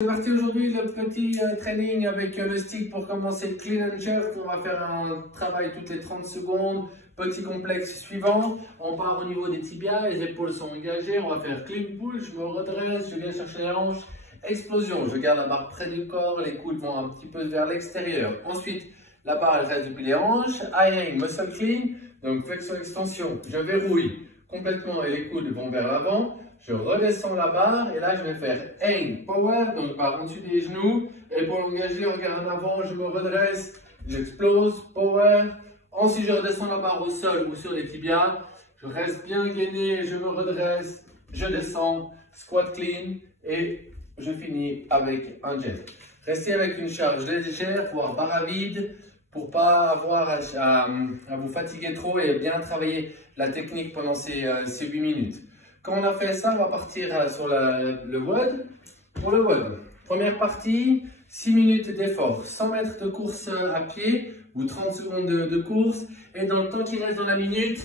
C'est parti aujourd'hui le petit training avec le stick pour commencer clean and jerk. On va faire un travail toutes les 30 secondes. Petit complexe suivant. On part au niveau des tibias, les épaules sont engagées. On va faire clean pull, je me redresse, je viens chercher les hanches. Explosion, je garde la barre près du corps, les coudes vont un petit peu vers l'extérieur. Ensuite, la barre elle reste depuis les hanches. High aim, muscle clean, donc flexion extension. Je verrouille complètement et les coudes vont vers l'avant. Je redescends la barre et là je vais faire aim, power, donc barre en dessus des genoux, épaules engagées, regard en avant, je me redresse, j'explose, power. Ensuite je redescends la barre au sol ou sur les tibias, je reste bien gainé, je me redresse, je descends, squat clean et je finis avec un jet. Restez avec une charge légère, voire barre à vide, pour pas avoir à vous fatiguer trop et bien travailler la technique pendant ces 8 minutes. Quand on a fait ça, on va partir sur le WOD. Pour le WOD, première partie, 6 minutes d'effort, 100 mètres de course à pied ou 30 secondes de course. Et dans le temps qui reste dans la minute,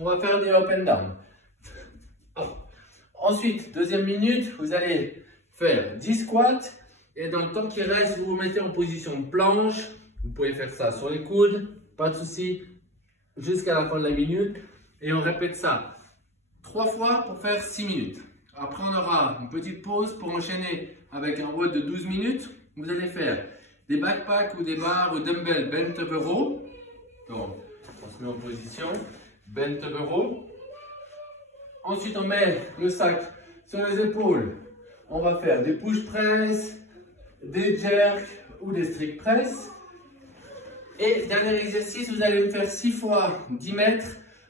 on va faire des up and down. Ensuite, deuxième minute, vous allez faire 10 squats. Et dans le temps qui reste, vous vous mettez en position de planche. Vous pouvez faire ça sur les coudes, pas de souci, jusqu'à la fin de la minute. Et on répète ça 3 fois pour faire 6 minutes. Après, on aura une petite pause pour enchaîner avec un WOD de 12 minutes. Vous allez faire des backpacks ou des barres ou dumbbell bent over row. Donc, on se met en position, bent over row. Ensuite, on met le sac sur les épaules. On va faire des push press, des jerks ou des strict press. Et dernier exercice, vous allez me faire 6 fois 10 mètres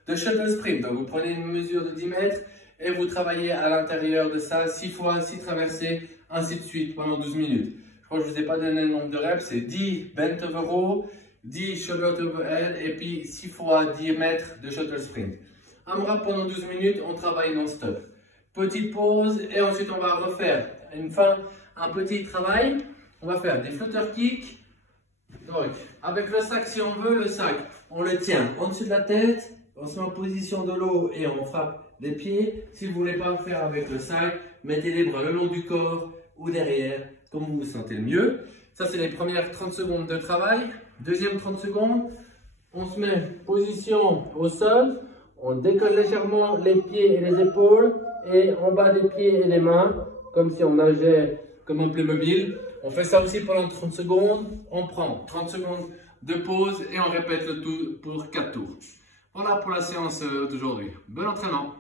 de shuttle sprint. Donc vous prenez une mesure de 10 mètres et vous travaillez à l'intérieur de ça 6 fois, 6 traversées, ainsi de suite pendant 12 minutes. Je crois que je ne vous ai pas donné le nombre de reps, c'est 10 bent over row, 10 shuttle overhead et puis 6 fois 10 mètres de shuttle sprint. AMRAP pendant 12 minutes, on travaille non-stop. Petite pause et ensuite on va refaire un petit travail. On va faire des flutter kicks. Donc avec le sac si on veut, le sac on le tient en dessus de la tête. On se met en position de l'eau et on frappe des pieds. Si vous ne voulez pas le faire avec le sac, mettez les bras le long du corps ou derrière, comme vous vous sentez le mieux. Ça, c'est les premières 30 secondes de travail. Deuxième 30 secondes, on se met en position au sol. On décolle légèrement les pieds et les épaules. Et en bas des pieds et les mains, comme si on nageait comme un Playmobil. On fait ça aussi pendant 30 secondes. On prend 30 secondes de pause et on répète le tout pour 4 tours. Voilà pour la séance d'aujourd'hui. Bon entraînement!